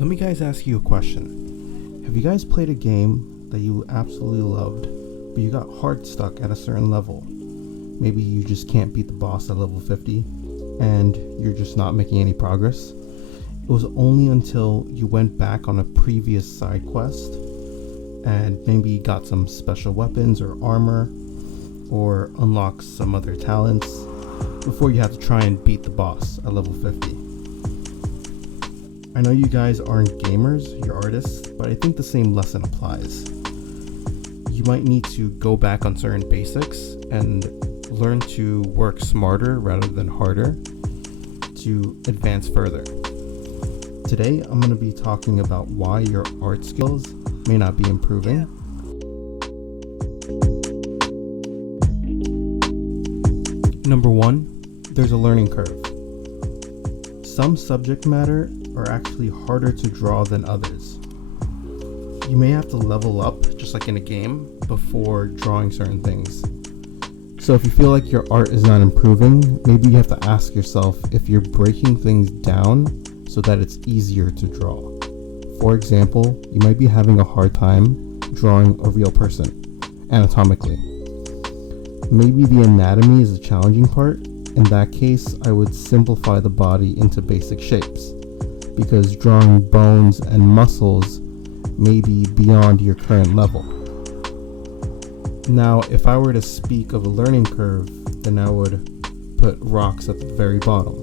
Let me guys ask you a question. Have you guys played a game that you absolutely loved, but you got hard stuck at a certain level? Maybe you just can't beat the boss at level 50, and you're just not making any progress. It was only until you went back on a previous side quest, and maybe got some special weapons or armor, or unlocked some other talents, before you have to try and beat the boss at level 50. I know you guys aren't gamers, you're artists, but I think the same lesson applies. You might need to go back on certain basics and learn to work smarter rather than harder to advance further. Today, I'm going to be talking about why your art skills may not be improving. Number one, there's a learning curve. Some subject matter are actually harder to draw than others. You may have to level up, just like in a game, before drawing certain things. So if you feel like your art is not improving, maybe you have to ask yourself if you're breaking things down so that it's easier to draw. For example, you might be having a hard time drawing a real person, anatomically. Maybe the anatomy is the challenging part. In that case, I would simplify the body into basic shapes, because drawing bones and muscles may be beyond your current level. Now, if I were to speak of a learning curve, then I would put rocks at the very bottom,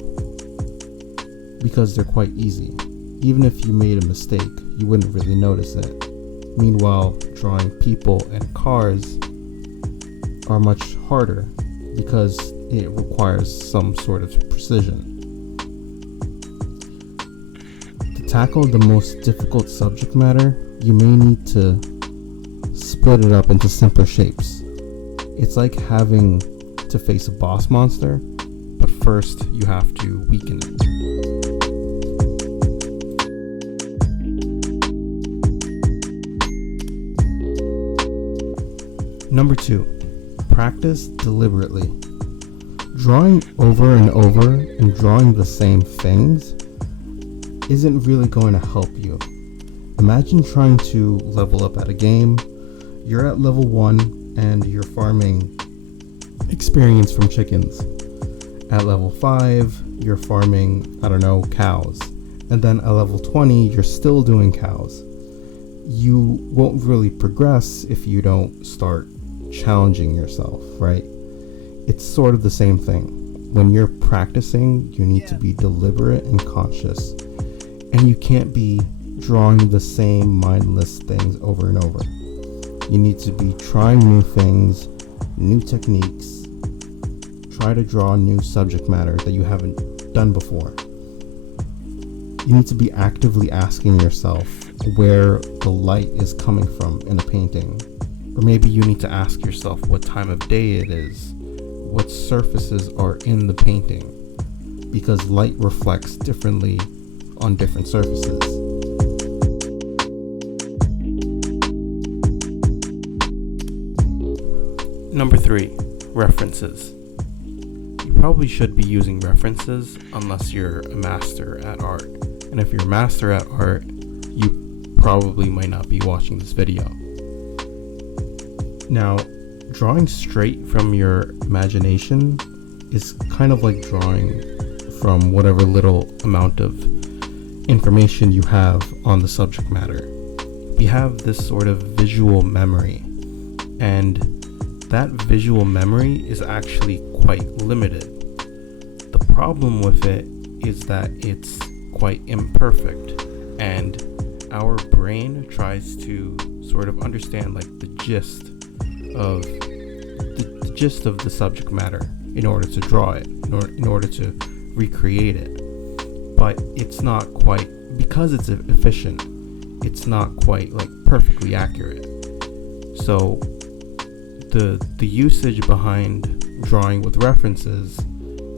because they're quite easy. Even if you made a mistake, you wouldn't really notice it. Meanwhile, drawing people and cars are much harder because it requires some sort of precision. To tackle the most difficult subject matter, you may need to split it up into simpler shapes. It's like having to face a boss monster, but first you have to weaken it. Number two, practice deliberately. Drawing over and over and drawing the same things isn't really going to help you. Imagine trying to level up at a game. You're at level 1 and you're farming experience from chickens. At level 5, you're farming, cows. And then at level 20, you're still doing cows. You won't really progress if you don't start challenging yourself, right? It's sort of the same thing. When you're practicing, you need to be deliberate and conscious. And you can't be drawing the same mindless things over and over. You need to be trying new things, new techniques. Try to draw new subject matter that you haven't done before. You need to be actively asking yourself where the light is coming from in a painting. Or maybe you need to ask yourself what time of day it is, what surfaces are in the painting, because light reflects differently on different surfaces. Number 3, references. You probably should be using references unless you're a master at art. And if you're a master at art, you probably might not be watching this video. Now, drawing straight from your imagination is kind of like drawing from whatever little amount of information you have on the subject matter. We have this sort of visual memory, and that visual memory is actually quite limited. The problem with it is that it's quite imperfect, and our brain tries to sort of understand like the gist of the subject matter in order to draw it, in order to recreate it. But it's not quite, because it's efficient, it's not quite like perfectly accurate. So the usage behind drawing with references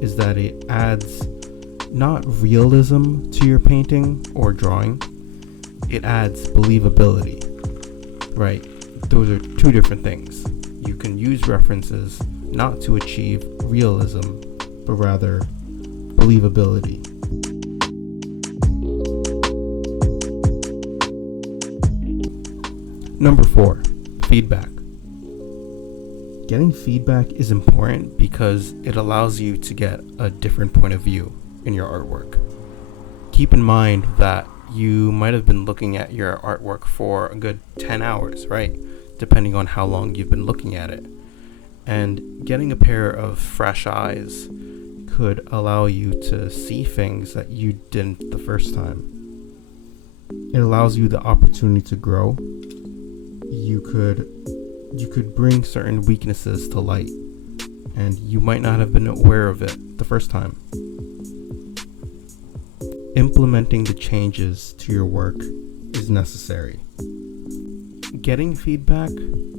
is that it adds not realism to your painting or drawing, it adds believability, right? Those are two different things. You can use references not to achieve realism, but rather believability. Number 4, feedback. Getting feedback is important because it allows you to get a different point of view in your artwork. Keep in mind that you might have been looking at your artwork for a good 10 hours, right? Depending on how long you've been looking at it. And getting a pair of fresh eyes could allow you to see things that you didn't the first time. It allows you the opportunity to grow. You could bring certain weaknesses to light, and you might not have been aware of it the first time. Implementing the changes to your work is necessary. Getting feedback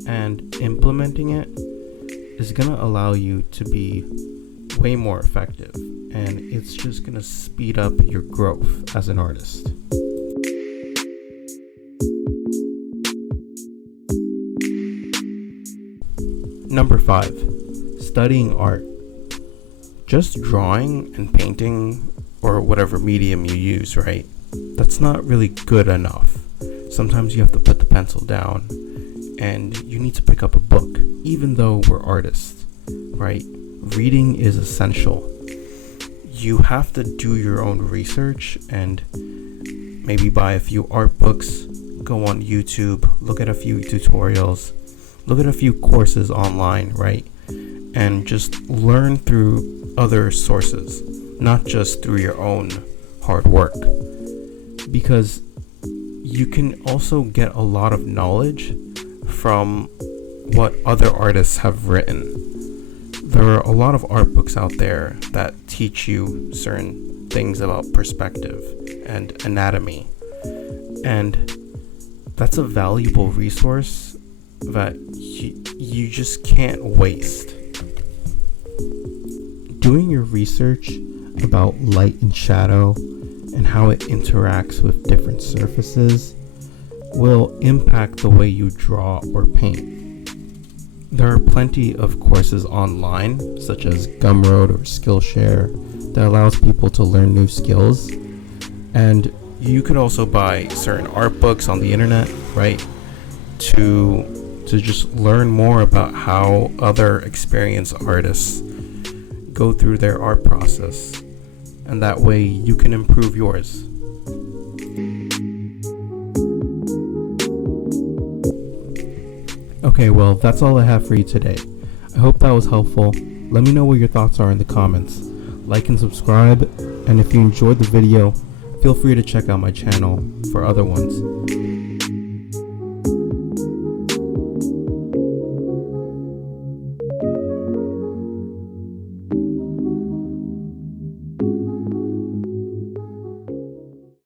and implementing it is going to allow you to be way more effective, and it's just going to speed up your growth as an artist. Number 5, studying art. Just drawing and painting, or whatever medium you use, right? That's not really good enough. Sometimes you have to put the pencil down and you need to pick up a book, even though we're artists, right? Reading is essential. You have to do your own research and maybe buy a few art books, go on YouTube, look at a few tutorials, look at a few courses online, right? And just learn through other sources, not just through your own hard work. Because you can also get a lot of knowledge from what other artists have written. There are a lot of art books out there that teach you certain things about perspective and anatomy. And that's a valuable resource that you just can't waste. Doing your research about light and shadow and how it interacts with different surfaces will impact the way you draw or paint. There are plenty of courses online, such as Gumroad or Skillshare, that allows people to learn new skills. And you could also buy certain art books on the internet, right, to just learn more about how other experienced artists go through their art process, and that way you can improve yours. Okay, well, that's all I have for you today. I hope that was helpful. Let me know what your thoughts are in the comments. Like and subscribe, and if you enjoyed the video, feel free to check out my channel for other ones.